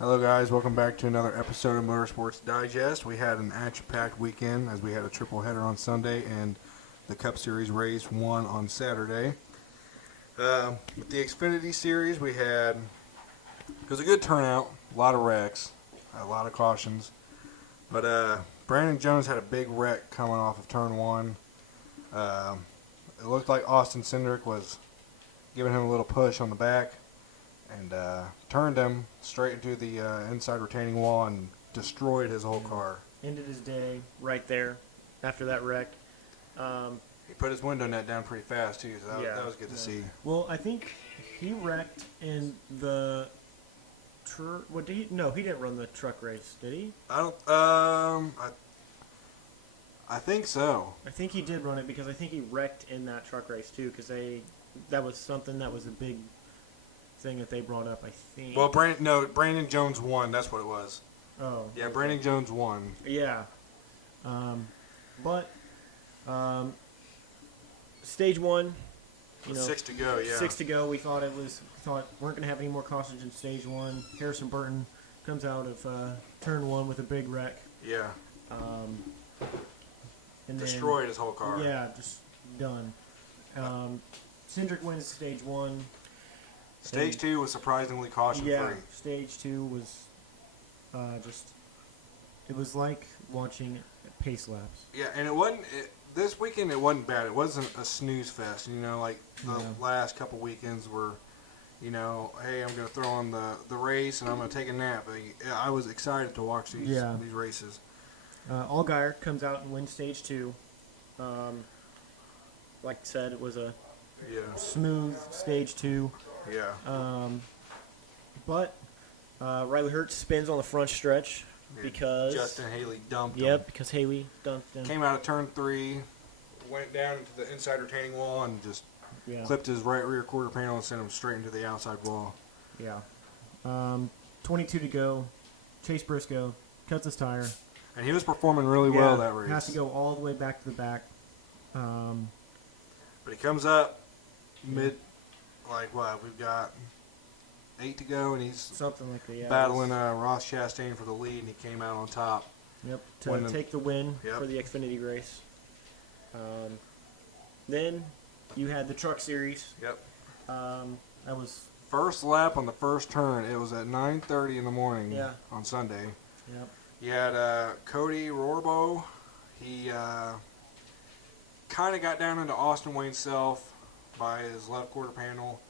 Hello guys, welcome back to another episode of Motorsports Digest. We had an action-packed weekend as we had a triple header on Sunday and the Cup Series race one on Saturday. With the Xfinity Series, it was a good turnout, a lot of wrecks, a lot of cautions. But Brandon Jones had a big wreck coming off of turn one. It looked like Austin Cindric was giving him a little push on the back and turned him straight into the inside retaining wall and destroyed his whole car. Ended his day right there after that wreck. He put his window net down pretty fast too, so that was good to see. Well, I think he wrecked in the. What did he? No, he didn't run the truck race, did he? I don't. I think so. I think he did run it because I think he wrecked in that truck race too. Because that was something that was a big thing that they brought up. I think. Well, Brandon Jones won. That's what it was. Oh. Yeah, okay. Brandon Jones won. Yeah. Stage one. With 6 to go, yeah. 6 to go. We thought weren't going to have any more cautions in stage one. Harrison Burton comes out of turn one with a big wreck. Yeah. And destroyed his whole car. Yeah, just done. Cindric wins stage one. Stage two was surprisingly caution-free. Yeah, stage two was it was like watching pace laps. Yeah, and this weekend it wasn't bad. It wasn't a snooze fest, like the last couple weekends were, hey, I'm going to throw on the race and I'm going to take a nap. I was excited to watch these races. Allgaier comes out and wins stage two. Like I said, it was a smooth stage two. Yeah. But Riley Hertz spins on the front stretch because Justin Haley dumped him. Yep, because Haley dumped him. Came out of turn three, went down into the inside retaining wall and just clipped his right rear quarter panel and sent him straight into the outside wall. Yeah. 22 to go. Chase Briscoe cuts his tire. And he was performing really well that race. Has to go all the way back to the back. But he comes up we've got 8 to go, and he's something like that. Yeah, battling Ross Chastain for the lead, and he came out on top. Yep, to take the win for the Xfinity race. Then you had the Truck Series. Yep. That was first lap on the first turn. It was at 9:30 in the morning on Sunday. Yep. You had Cody Rohrbo. He kind of got down into Austin Wayne's self by his left quarter panel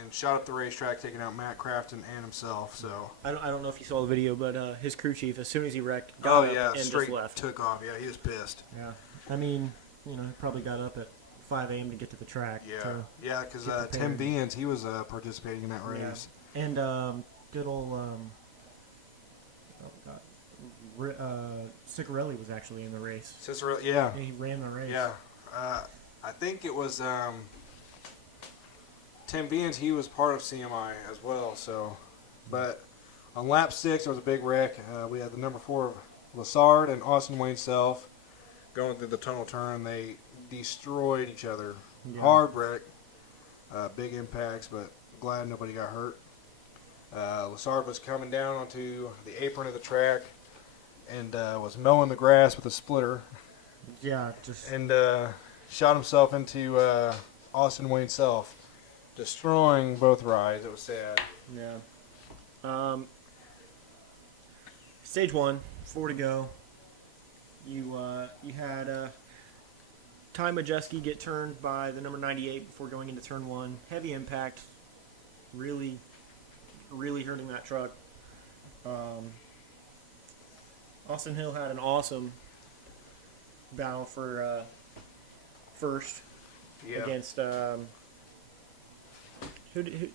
and shot up the racetrack, taking out Matt Crafton and himself. So I don't know if you saw the video, but his crew chief, as soon as he wrecked, got up and straight just left. Took off. Yeah, he was pissed. Yeah, I mean, he probably got up at 5 a.m. to get to the track. Yeah, because Tim Beans, he was participating in that race. Yeah. And good old Ciccarelli was actually in the race. Ciccarelli, yeah. He ran the race. Yeah. I think it was Tim Beans, he was part of CMI as well. So, but on lap 6, there was a big wreck. We had the number 4 Lassard and Austin Wayne Self going through the tunnel turn. They destroyed each other. Yeah. Hard wreck. Big impacts, but glad nobody got hurt. Lassard was coming down onto the apron of the track and was mowing the grass with a splitter. Yeah, and shot himself into Austin Wayne Self, destroying both rides. It was sad. Yeah. Stage 1, 4 to go. You had Ty Majeski get turned by the number 98 before going into turn 1. Heavy impact, really hurting that truck. Austin Hill had an awesome battle for first against who do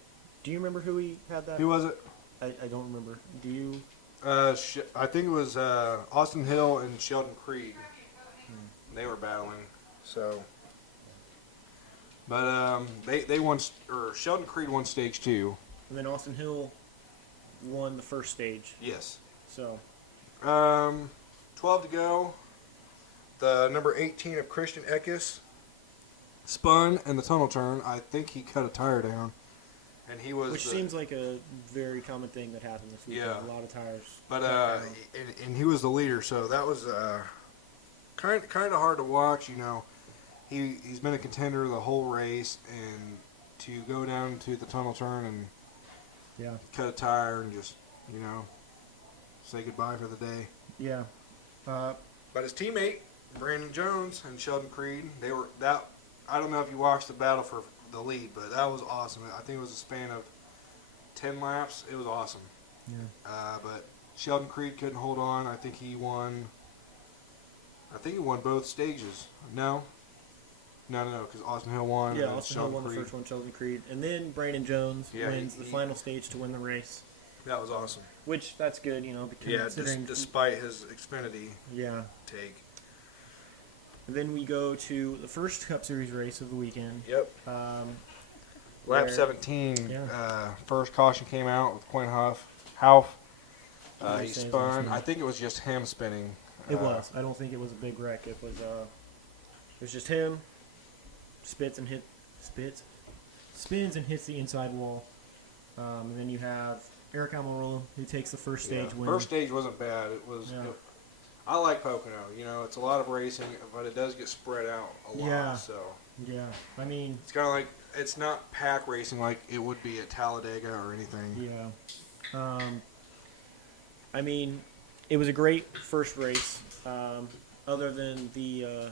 you remember who he had that? Who was it? I don't remember. Do you? I think it was Austin Hill and Sheldon Creed. They were battling. So, but they won, or Sheldon Creed won stage 2. And then Austin Hill won the first stage. Yes. So, 12 to go. The number 18 of Christian Eckes spun in the tunnel turn. I think he cut a tire down. and he was. Which seems like a very common thing that happened this weekend. Yeah. A lot of tires. But cut down. and he was the leader, so that was kind of hard to watch. You know, he's been a contender the whole race, and to go down to the tunnel turn and yeah, cut a tire and just say goodbye for the day. yeah. But his teammate Brandon Jones and Sheldon Creed, they were that. I don't know if you watched the battle for the lead, but that was awesome. I think it was a span of 10 laps. It was awesome. Yeah. But Sheldon Creed couldn't hold on. I think he won. I think he won both stages. No, because Austin Hill won. Yeah, and then Austin Hill Sheldon won the Creed. first one, Sheldon Creed. And then Brandon Jones Yeah, wins he- the final stage to win the race. That was awesome. Which, that's good, you know, because Yeah, considering... despite his Xfinity yeah. take. And then we go to the first Cup Series race of the weekend. Yep. Um, Lap where- 17, Yeah. first caution came out with Quinn Houff. He Nice saves spun. on I think it was just him spinning. It was. I don't think it was a big wreck. It was just him. Spins and hits the inside wall. And then you have Eric Almirola, who takes the first stage win. First stage wasn't bad. It was. Yeah. I like Pocono. You know, it's a lot of racing, but it does get spread out a lot. Yeah. So Yeah, I mean, it's kind of like it's not pack racing like it would be at Talladega or anything. yeah. I mean, it was a great first race. Other than the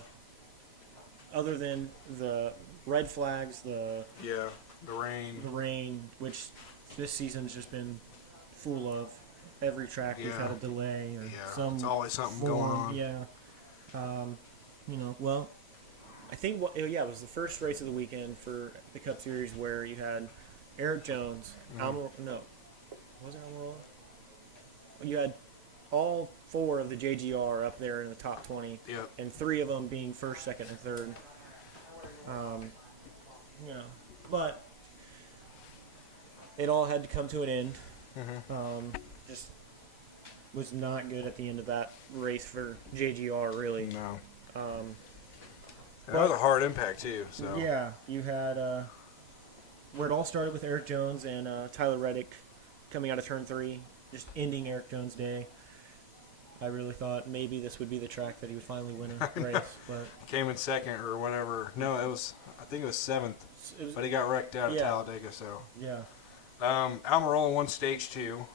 red flags, the The rain, which this season's just been full of. Every track we've Yeah. had a delay or Yeah, some. it's always something form, going on. Yeah. Well, I think it was the first race of the weekend for the Cup Series where you had Eric Jones, was it Almirola? You had all 4 of the JGR up there in the top 20, Yep. and 3 of them being first, second, and third. But it all had to come to an end. Just was not good at the end of that race for JGR, really. No. That But- was a hard impact too. So Yeah, you had where it all started with Eric Jones and Tyler Reddick coming out of turn 3, just ending Eric Jones' day. I really thought maybe this would be the track that he would finally win a race, but came in second or whatever. No, I think it was 7th, it was, but he got wrecked out at Yeah. Talladega. So yeah, Almirola won stage 2,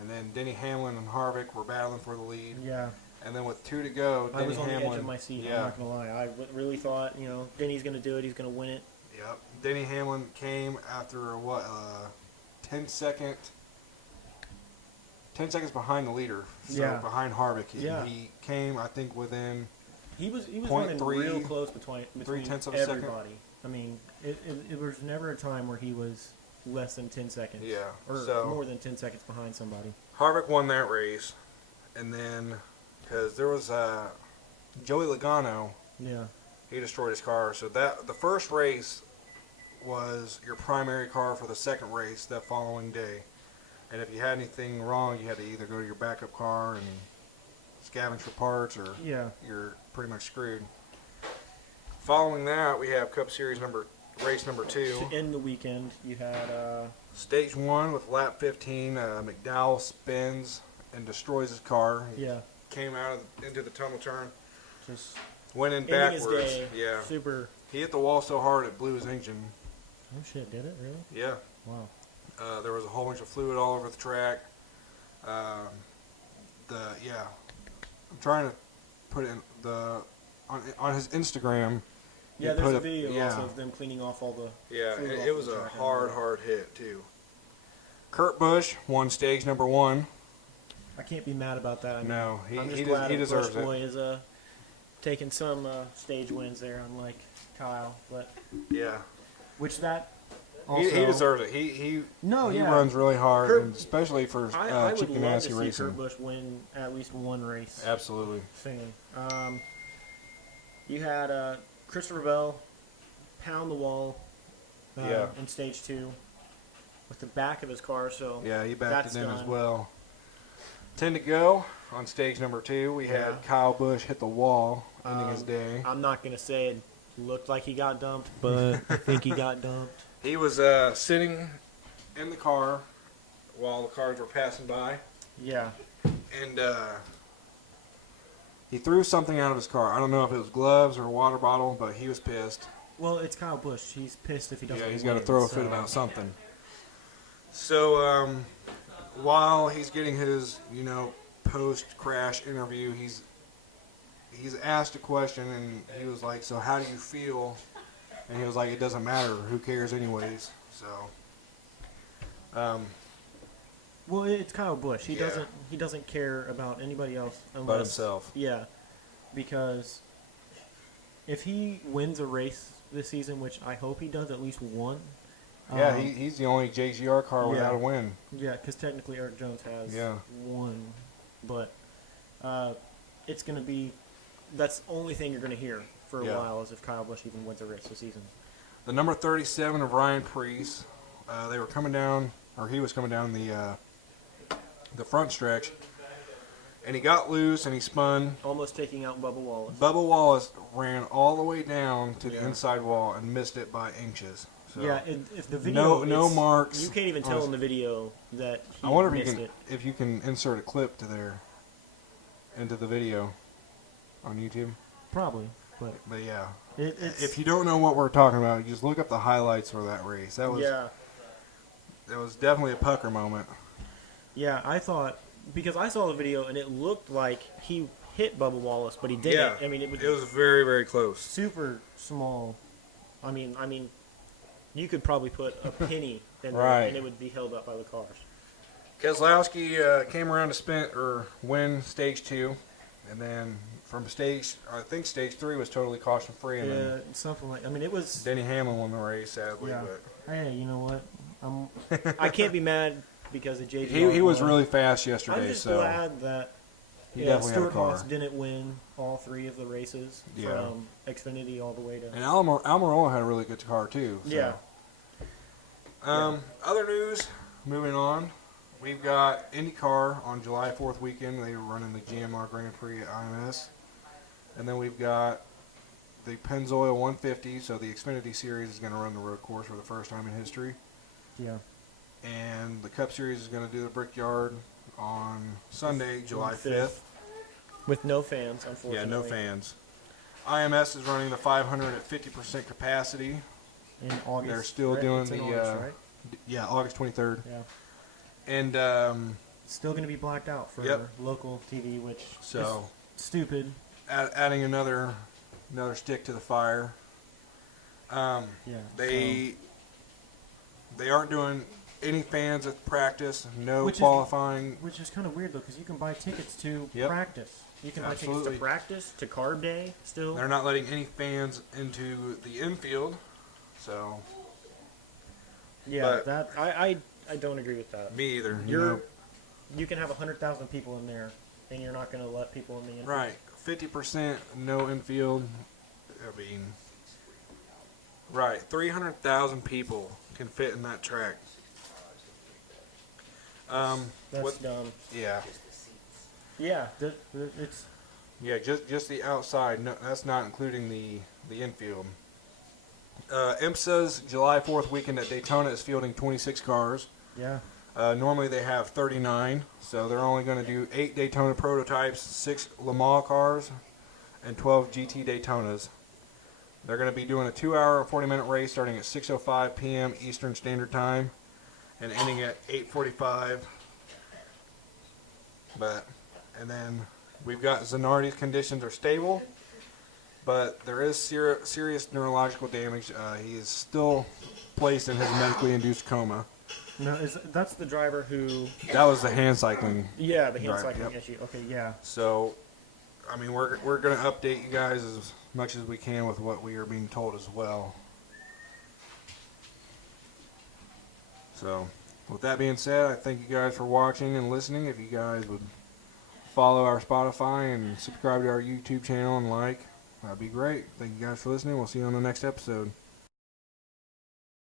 and then Denny Hamlin and Harvick were battling for the lead. yeah. And then with 2 to go, I Denny was on Hamlin. the edge of my seat. I'm Yeah. not gonna lie. I really thought, Denny's gonna do it. He's gonna win it. Yep. Denny Hamlin came after a 10 seconds behind the leader. So Yeah. behind Harvick. Yeah. He came, I think, within He was Point running three- real close between 0.3 of a second. everybody. I mean, it was never a time where he was less than 10 seconds. Yeah, Or so- more than 10 seconds behind somebody. Harvick won that race, and then because there was Joey Logano, Yeah. he destroyed his car. So the first race was your primary car for the second race that following day, and if you had anything wrong, you had to either go to your backup car and scavenge for parts, or Yeah. you're pretty much screwed. Following that, we have Cup Series race number 2. To end the weekend, you had Stage 1 with lap 15, McDowell spins and destroys his car. He yeah, came out into the tunnel turn, just went in ending his backwards. day. Yeah, Super. he hit the wall so hard it blew his engine. Oh shit! Did it really? Yeah, Wow. there was a whole bunch of fluid all over the track. I'm trying to put it in on his Instagram. he Yeah, there's put a video yeah. also of them cleaning off all the. Yeah, fluid off it the was a track. hard hit too. Kurt Busch won stage number 1. I can't be mad about that. I mean, No, I'm just he glad he that deserves Bush it. Boy is taking some stage wins there, unlike Kyle. But Yeah, which that also he deserves it. He yeah. runs really hard, Kurt- and especially for I would Chicken love to Nasty see racing. Kurt Busch win at least one race Absolutely. soon. You had Christopher Bell pound the wall Yeah. in stage 2 with the back of his car. So Yeah, he backed that's it in as done. well. 10 to go on stage number 2. We Yeah. had Kyle Busch hit the wall, ending his day. I'm not gonna say it looked like he got dumped, but I think he got dumped. He was sitting in the car while the cars were passing by, Yeah. and he threw something out of his car. I don't know if it was gloves or a water bottle, but he was pissed. Well, it's Kyle Busch. He's pissed if he doesn't. Yeah, he's win, got to throw a so- fit about something. So while he's getting his, post-crash interview, he's asked a question, and he was like, "So how do you feel?" And he was like, "It doesn't matter. Who cares, anyways?" So. Well, it's Kyle Busch. He Yeah. doesn't care about anybody else unless, But himself. Yeah, because if he wins a race this season, which I hope he does at least one. Yeah, he's the only JGR car without a win. Yeah, because technically Eric Jones has one, but it's going to be that's the only thing you're going to hear for a while is if Kyle Busch even wins a race this season. The number 37 of Ryan Preece, they were coming down, or he was coming down the front stretch, and he got loose and he spun. Almost taking out Bubba Wallace. Bubba Wallace ran all the way down to the inside wall and missed it by inches. So Yeah, if the video no marks. You can't even tell in the video that he I wonder missed it. if you can insert a clip to there into the video on YouTube. Probably, but yeah, it's, if you don't know what we're talking about, you just look up the highlights for that race. That was definitely a pucker moment. Yeah, I thought because I saw the video and it looked like he hit Bubba Wallace, but he didn't. Yeah, I mean, it was very, very close. Super small. I mean, you could probably put a penny in there Right. and it would be held up by the cars. Keselowski came around to win stage 2, and then from stage 3 was totally caution free, and then Something like. I mean, it was. Denny Hamlin won the race, sadly. Yeah. But Hey, you know what? I can't be mad because of JJ. he was really fast yesterday. I'm just so glad that he definitely had a Stuart car. Haas didn't win all 3 of the races from Xfinity all the way to. And Almirola had a really good car too. So. Yeah. Other news. Moving on, we've got IndyCar on July 4th weekend. They were running the GMR Grand Prix at IMS, and then we've got the Pennzoil 150. So the Xfinity Series is going to run the road course for the first time in history. Yeah. And the Cup Series is going to do the Brickyard on Sunday, July 5th. With no fans, unfortunately. Yeah, no fans. IMS is running the 500 at 50% capacity. In August. They're still right? doing It's in the August, right? Yeah, August 23rd. Yeah. And Still going to be blacked out for local TV, which is stupid. adding another stick to the fire. They aren't doing any fans at practice, qualifying. Which is kind of weird, though, because you can buy tickets to Yep. practice. You can buy tickets Absolutely. to practice, to carb day, still. They're not letting any fans into the infield, so. Yeah, but I don't agree with that. Me either. You can have 100,000 people in there, and you're not going to let people in the infield. Right, 50% no infield. I mean, right, 300,000 people can fit in that track. That's dumb. Yeah. Yeah, it's. Yeah, just the outside. No, that's not including the infield. IMSA's July 4th weekend at Daytona is fielding 26 cars. Yeah. Normally they have 39, so they're only going to do 8 Daytona prototypes, 6 Le Mans cars, and 12 GT Daytonas. They're going to be doing a 2-hour and 40-minute race starting at 6:05 p.m. Eastern Standard Time and ending at 8:45. And then we've got Zanardi's conditions are stable, but there is serious neurological damage. He is still placed in his medically induced coma. No, that's the driver who. That was the hand cycling. Yeah, the hand Right, cycling yep. issue. Okay, yeah. So, I mean, we're going to update you guys as much as we can with what we are being told as well. So, with that being said, I thank you guys for watching and listening. If you guys would follow our Spotify and subscribe to our YouTube channel and that'd be great. Thank you guys for listening. We'll see you on the next episode.